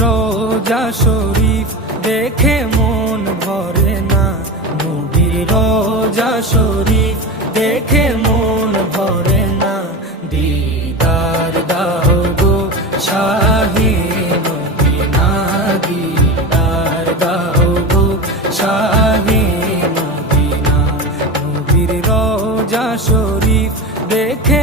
রোজা শরীফ দেখে মন ভরে না, নবীর রোজা শরীফ দেখে মন ভরে না। দিদার দাও গো শাহে মদিনা, দিদার দাও গো শাহে মদিনা। নবীর রোজা শরীফ দেখে